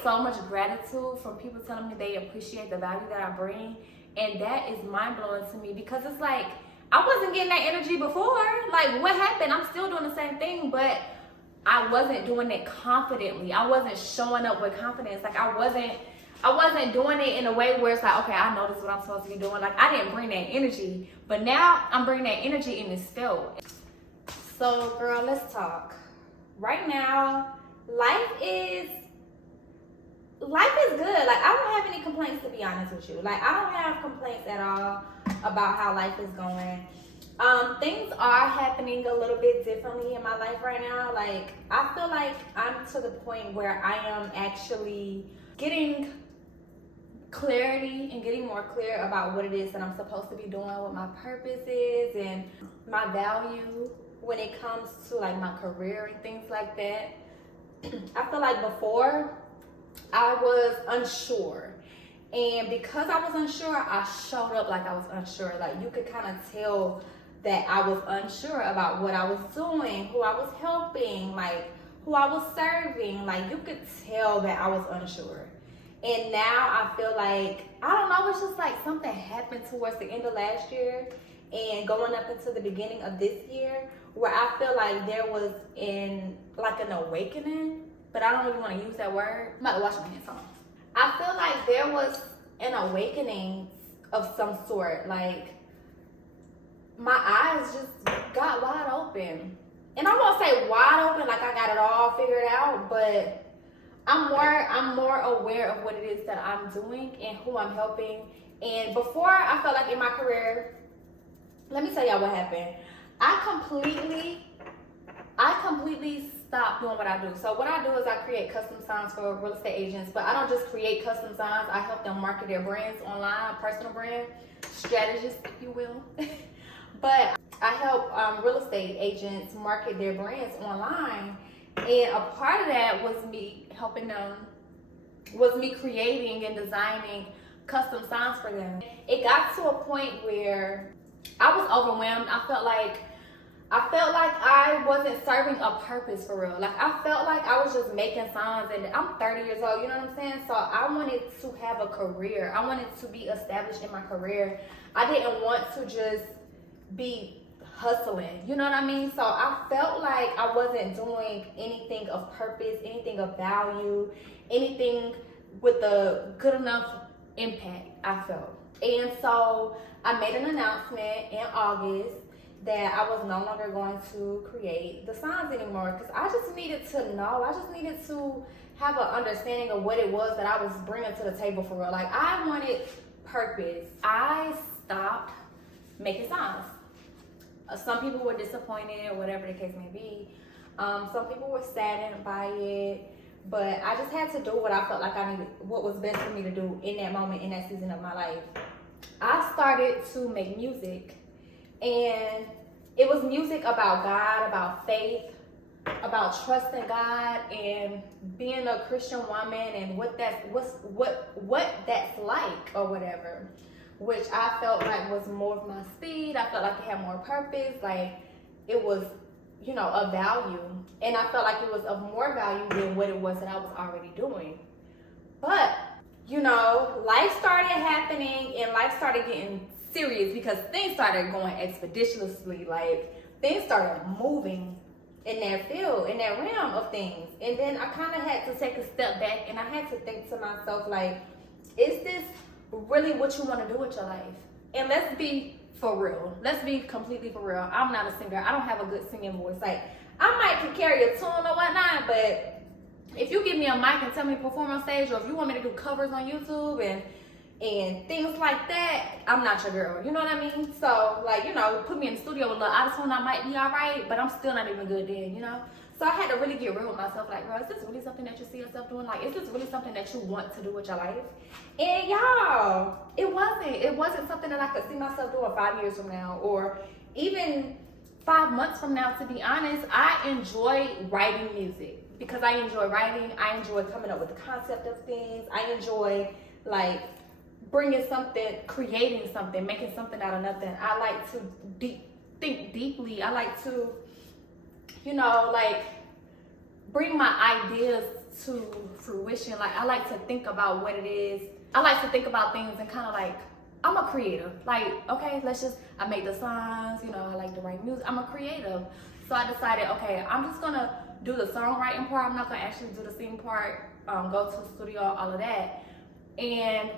get so much gratitude from people telling me they appreciate the value that I bring. And that is mind-blowing to me, because it's like, I wasn't getting that energy before. Like, what happened? I'm still doing the same thing, but I wasn't doing it confidently. I wasn't showing up with confidence. Like, I wasn't doing it in a way where it's like, okay, I know this is what I'm supposed to be doing. Like, I didn't bring that energy, but now I'm bringing that energy and it's felt. So, girl, let's talk. Right now, life is good. Like, I don't have any complaints, to be honest with you. Like, I don't have complaints at all about how life is going. Things are happening a little bit differently in my life right now. Like, I feel like I'm to the point where I am actually getting clarity and getting more clear about what it is that I'm supposed to be doing, what my purpose is, and my value when it comes to like my career and things like that. I feel like before I was unsure, and because I was unsure, I showed up like I was unsure. Like, you could kind of tell that I was unsure about what I was doing, who I was helping, like who I was serving. Like, you could tell that I was unsure. And now I feel like, I don't know, it's just like something happened towards the end of last year and going up into the beginning of this year, where I feel like there was an awakening, but I don't really want to use that word. I'm about to wash my hands on. I feel like there was an awakening of some sort. Like, my eyes just got wide open. And I won't say wide open like I got it all figured out, but I'm more aware of what it is that I'm doing and who I'm helping. And before, I felt like in my career, let me tell y'all what happened. I completely stopped doing what I do. So what I do is I create custom signs for real estate agents, but I don't just create custom signs. I help them market their brands online, personal brand strategists, if you will. But I help real estate agents market their brands online. And a part of that was me helping them, was me creating and designing custom signs for them. It got to a point where I was overwhelmed. I felt like I wasn't serving a purpose for real. Like, I felt like I was just making signs, and I'm 30 years old, you know what I'm saying? So I wanted to have a career. I wanted to be established in my career. I didn't want to just be hustling, you know what I mean? So I felt like I wasn't doing anything of purpose, anything of value, anything with a good enough impact, I felt. And so I made an announcement in August that I was no longer going to create the signs anymore, because I just needed to know, I just needed to have an understanding of what it was that I was bringing to the table for real. Like, I wanted purpose. I stopped making signs. Some people were disappointed, whatever the case may be. Some people were saddened by it, but I just had to do what I felt like I needed, what was best for me to do in that moment, in that season of my life. I started to make music, and it was music about God, about faith, about trusting God and being a Christian woman, and what that's like, or whatever, which I felt like was more of my speed. I felt like it had more purpose, like it was, you know, of value, and I felt like it was of more value than what it was that I was already doing. But, you know, life started happening, and life started getting serious, because things started going expeditiously. Like, things started moving in that field, in that realm of things. And then I kind of had to take a step back, and I had to think to myself, like, is this really what you want to do with your life? And let's be for real. Let's be completely for real. I'm not a singer. I don't have a good singing voice. Like, I might can carry a tune or whatnot, but if you give me a mic and tell me to perform on stage, or if you want me to do covers on YouTube and things like that, I'm not your girl. You know what I mean? So, like, you know, put me in the studio with a little auto-tune, I might be all right, but I'm still not even good then, you know? So I had to really get real with myself. Like, girl, is this really something that you see yourself doing? Like, is this really something that you want to do with your life? And y'all, it wasn't. It wasn't something that I could see myself doing 5 years from now, or even 5 months from now, to be honest. I enjoy writing music, because I enjoy writing. I enjoy coming up with the concept of things. I enjoy, like, bringing something, creating something, making something out of nothing. I like to think deeply. I like to, you know, like, bring my ideas to fruition. Like, I like to think about what it is. I like to think about things and kind of like, I'm a creative. Like, okay, I make the songs, you know, I like to write music. I'm a creative. So I decided, okay, I'm just gonna do the songwriting part. I'm not gonna actually do the singing part, go to the studio, all of that. And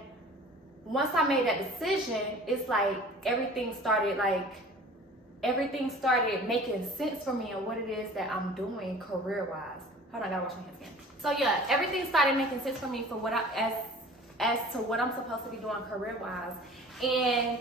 once I made that decision, it's like everything started making sense for me and what it is that I'm doing career-wise. Hold on, I gotta wash my hands again. So yeah, everything started making sense for me for what as to what I'm supposed to be doing career-wise. And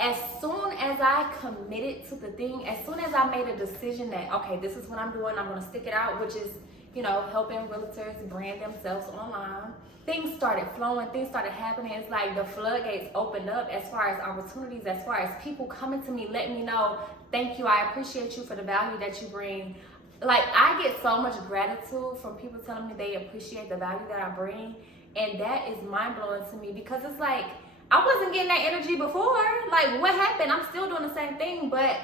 as soon as I committed to the thing, as soon as I made a decision that, okay, this is what I'm doing, I'm gonna stick it out, which is, you know, helping realtors brand themselves online, things started flowing, things started happening. It's like the floodgates opened up as far as opportunities, as far as people coming to me, letting me know, thank you, I appreciate you for the value that you bring. Like, I get so much gratitude from people telling me they appreciate the value that I bring. And that is mind-blowing to me, because it's like, I wasn't getting that energy before. Like, what happened? I'm still doing the same thing, but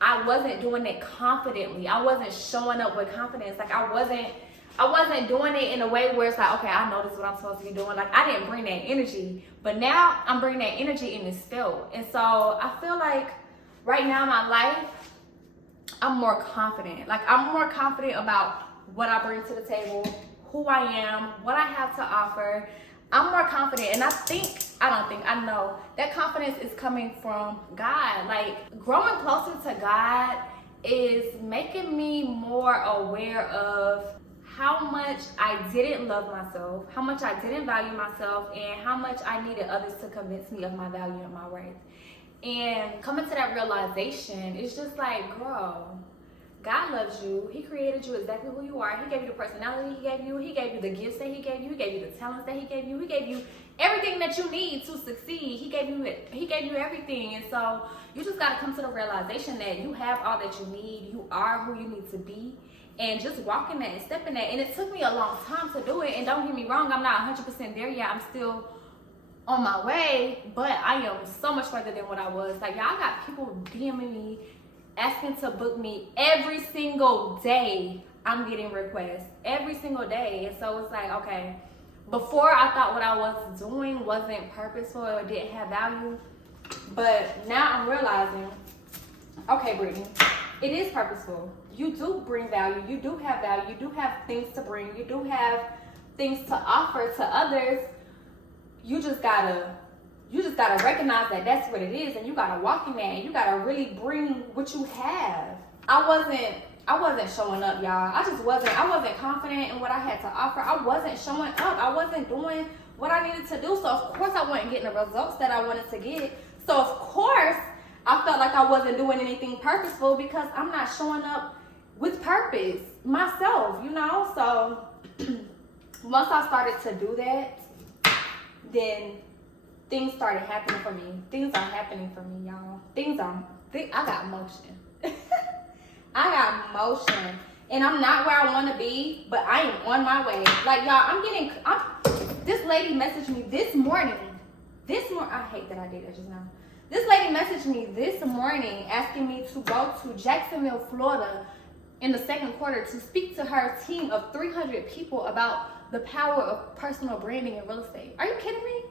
I wasn't doing it confidently. I wasn't showing up with confidence. Like, I wasn't doing it in a way where it's like, okay, I know this is what I'm supposed to be doing. Like, I didn't bring that energy, but now I'm bringing that energy and it's felt. And so I feel like right now in my life, I'm more confident. Like, I'm more confident about what I bring to the table, who I am, what I have to offer. I'm more confident, and I know that confidence is coming from God. Like, growing closer to God is making me more aware of how much I didn't love myself, how much I didn't value myself, and how much I needed others to convince me of my value and my worth. And coming to that realization, it's just like, girl, God loves you. He created you exactly who you are. He gave you the personality he gave you. He gave you the gifts that he gave you. He gave you the talents that he gave you. He gave you everything that you need to succeed. He gave you everything. And so you just got to come to the realization that you have all that you need. You are who you need to be. And just walk in that and step in that. And it took me a long time to do it. And don't get me wrong, I'm not 100% there yet. I'm still on my way. But I am so much further than what I was. Like, y'all got people DMing me, asking to book me every single day. I'm getting requests every single day. And so it's like, okay, before I thought what I was doing wasn't purposeful or didn't have value, but now I'm realizing, okay, Brittany, it is purposeful. You do bring value. You do have value. You do have things to bring. You do have things to offer to others. You just gotta recognize that that's what it is, and you gotta walk in that, and you gotta really bring what you have. I wasn't showing up, y'all. I wasn't confident in what I had to offer. I wasn't showing up. I wasn't doing what I needed to do. So of course I wasn't getting the results that I wanted to get. So of course I felt like I wasn't doing anything purposeful, because I'm not showing up with purpose myself, you know? So once I started to do that, then things started happening for me. Things are happening for me, y'all. I got motion. I got motion. And I'm not where I want to be, but I am on my way. Like, y'all, this lady messaged me this morning. I hate that I did that just now. This lady messaged me this morning asking me to go to Jacksonville, Florida in the second quarter to speak to her team of 300 people about the power of personal branding in real estate. Are you kidding me?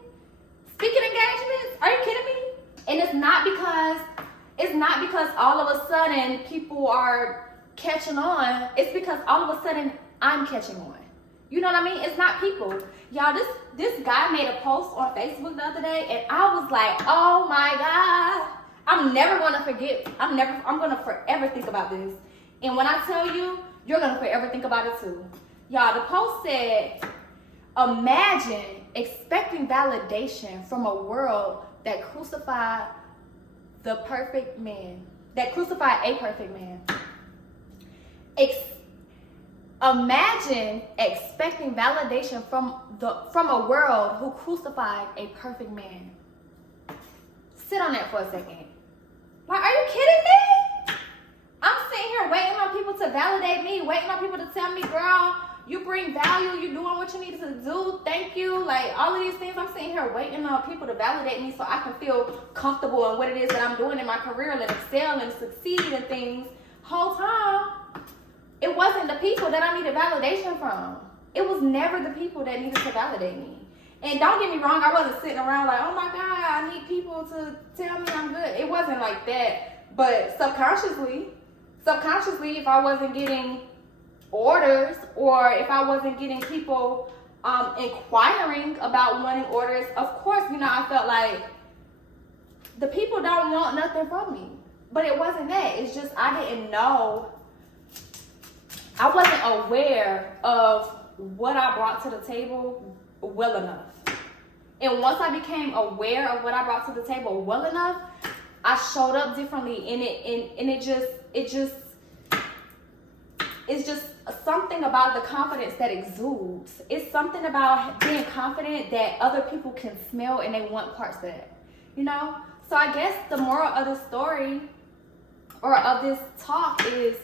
Speaking engagements? Are you kidding me? And it's not because all of a sudden people are catching on. It's because all of a sudden I'm catching on. You know what I mean? It's not people. Y'all, this guy made a post on Facebook the other day, and I was like, oh my God. I'm gonna forever think about this. And when I tell you, you're gonna forever think about it too. Y'all, the post said, imagine expecting validation from a world that crucified a perfect man. Imagine expecting validation from a world who crucified a perfect man. Sit on that for a second. Like, are you kidding me? I'm sitting here waiting on people to validate me, waiting on people to tell me, girl, you bring value, you're doing what you need to do, thank you. Like, all of these things, I'm sitting here waiting on people to validate me so I can feel comfortable in what it is that I'm doing in my career and excel and succeed in things. Whole time, it wasn't the people that I needed validation from. it was never the people that needed to validate me. And don't get me wrong, I wasn't sitting around like, oh my God, I need people to tell me I'm good. It wasn't like that. But subconsciously, if I wasn't getting orders, or if I wasn't getting people inquiring about wanting orders, of course, you know, I felt like the people don't want nothing from me. But it wasn't that. It's just I didn't know. I wasn't aware of what I brought to the table well enough. And once I became aware of what I brought to the table well enough, I showed up differently, and it's just something about the confidence that exudes. It's something about being confident that other people can smell and they want parts of that, you know? So I guess the moral of the story or of this talk is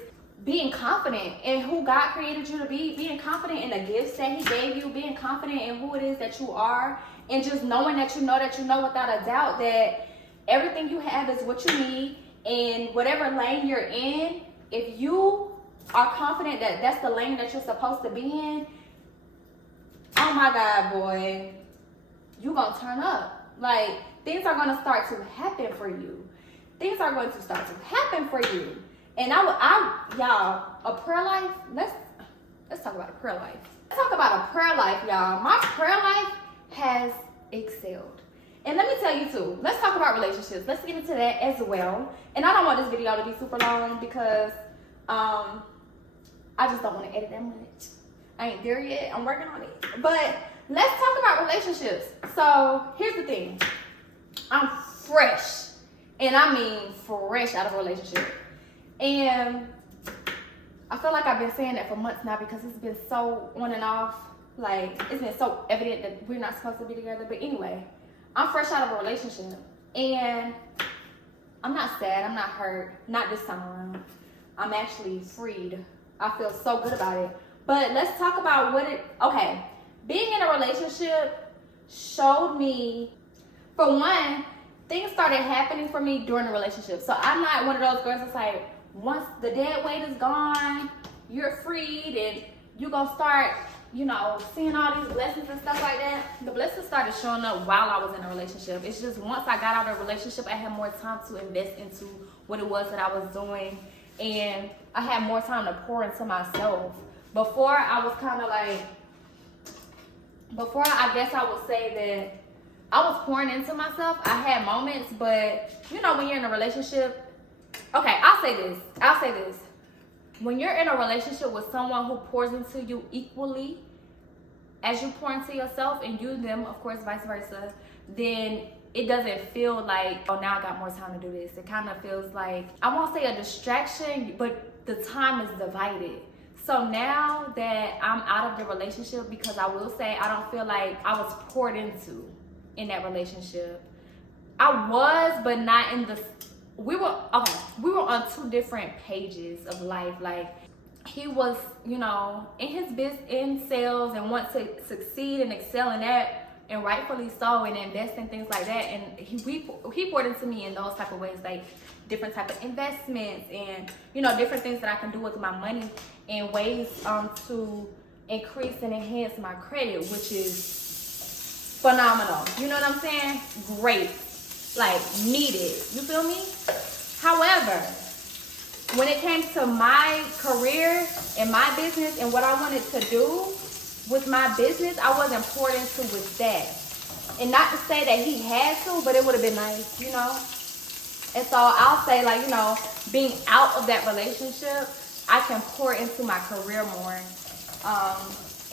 being confident in who God created you to be, being confident in the gifts that He gave you, being confident in who it is that you are, and just knowing that you know without a doubt that everything you have is what you need, and whatever lane you're in, if you are confident that that's the lane that you're supposed to be in, oh my God, boy, you gonna turn up. Like, things are gonna start to happen for you. Things are going to start to happen for you. And y'all, a prayer life, let's talk about a prayer life. Let's talk about a prayer life, y'all. My prayer life has excelled. And let me tell you too, let's talk about relationships. Let's get into that as well. And I don't want this video to be super long because I just don't want to edit that much. I ain't there yet. I'm working on it. But let's talk about relationships. So here's the thing. I'm fresh. And I mean fresh out of a relationship. And I feel like I've been saying that for months now because it's been so on and off. Like, it's been so evident that we're not supposed to be together. But anyway, I'm fresh out of a relationship. And I'm not sad. I'm not hurt. Not this time around. I'm actually freed. I feel so good about it. But let's talk about being in a relationship showed me, for one, things started happening for me during the relationship. So I'm not one of those girls that's like, once the dead weight is gone, you're freed and you're gonna start, you know, seeing all these blessings and stuff like that. The blessings started showing up while I was in a relationship. It's just once I got out of a relationship, I had more time to invest into what it was that I was doing. And I had more time to pour into myself. Before, I was kind of like, I guess I would say that I was pouring into myself. I had moments, but you know, when you're in a relationship, okay, I'll say this. When you're in a relationship with someone who pours into you equally as you pour into yourself, and you them, of course, vice versa, then it doesn't feel like, oh, now I got more time to do this. It kind of feels like, I won't say a distraction, but the time is divided. So now that I'm out of the relationship, because I will say I don't feel like I was poured into in that relationship. I was, but not in the, we were on two different pages of life. Like, he was, you know, in his business, in sales, and wants to succeed and excel in that, and rightfully so, and invest in things like that. And he poured into me in those type of ways, like different type of investments and, you know, different things that I can do with my money, and ways to increase and enhance my credit, which is phenomenal. You know what I'm saying? Great. Like, needed. You feel me? However, when it came to my career and my business and what I wanted to do with my business, I wasn't poured into with that. And not to say that he had to, but it would have been nice, you know? And so I'll say, like, you know, being out of that relationship, I can pour into my career more.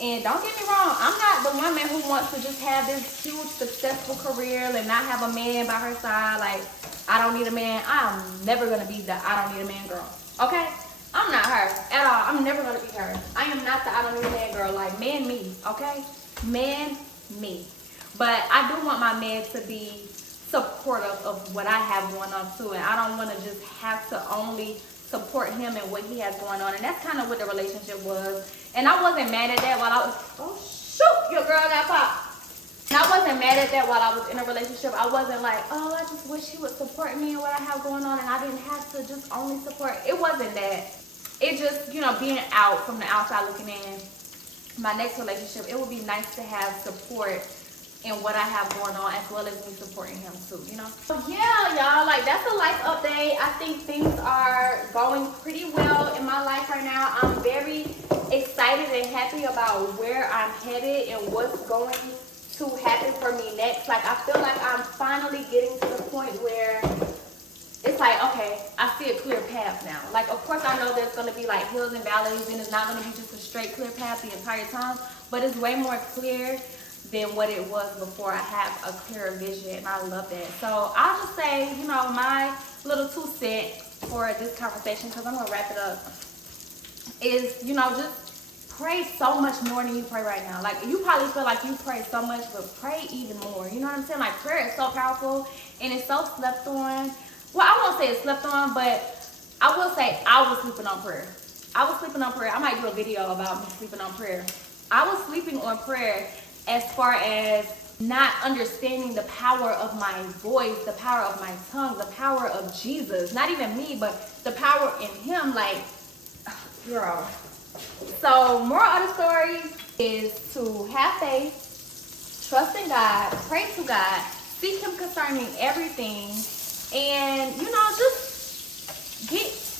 And don't get me wrong, I'm not the woman who wants to just have this huge successful career and not have a man by her side. Like, I don't need a man. I'm never going to be the I don't need a man girl. Okay? I'm not her at all. I'm never going to be her. I am not the I don't need a man girl. Like, man me. Okay? Man me. But I do want my man to be supportive of what I have going on too. And I don't want to just have to only support him and what he has going on. And that's kind of what the relationship was. And I wasn't mad at that while I was, oh shoot, your girl got popped. And I wasn't mad at that while I was in a relationship. I wasn't like, oh, I just wish he would support me and what I have going on, and I didn't have to just only support. It wasn't that. It just, you know, being out from the outside looking in, my next relationship, it would be nice to have support in what I have going on, as well as me supporting him too, you know? So yeah, y'all, like that's a life update. I think things are going pretty well in my life right now. I'm very excited and happy about where I'm headed and what's going to happen for me next. Like I feel like I'm finally getting to the point where it's like, okay, I see a clear path now. Like, of course, I know there's going to be like hills and valleys, and it's not going to be just a straight clear path the entire time, but it's way more clear than what it was before. I have a clearer vision, and I love that. So I'll just say, you know, my little 2 cents for this conversation, because I'm going to wrap it up, is, you know, just pray so much more than you pray right now. Like, you probably feel like you pray so much, but pray even more. You know what I'm saying? Like, prayer is so powerful, and it's so slept on. Well, I won't say it's slept on, but I will say I was sleeping on prayer. I was sleeping on prayer. I might do a video about me sleeping on prayer. I was sleeping on prayer as far as not understanding the power of my voice, the power of my tongue, the power of Jesus. Not even me, but the power in him. Like, girl. So, moral of the story is to have faith, trust in God, pray to God, seek him concerning everything, and, you know, just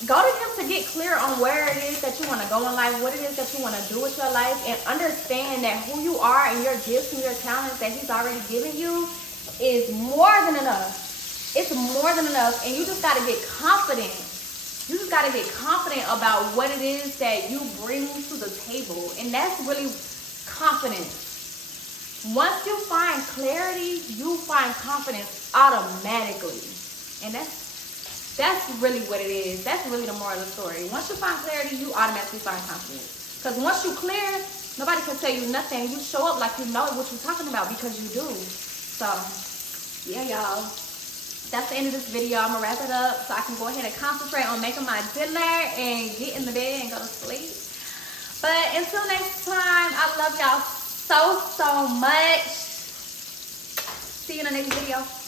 go to him to get clear on where it is that you want to go in life, what it is that you want to do with your life, and understand that who you are and your gifts and your talents that he's already given you is more than enough. It's more than enough, and you just got to get confident. You just got to get confident about what it is that you bring to the table, and that's really confidence. Once you find clarity, you find confidence automatically. And that's really what it is. That's really the moral of the story. Once you find clarity, you automatically find confidence. Because once you clear, nobody can tell you nothing. You show up like you know what you're talking about because you do. So, yeah, y'all. That's the end of this video. I'm going to wrap it up so I can go ahead and concentrate on making my dinner and get in the bed and go to sleep. But until next time, I love y'all so much. See you in the next video.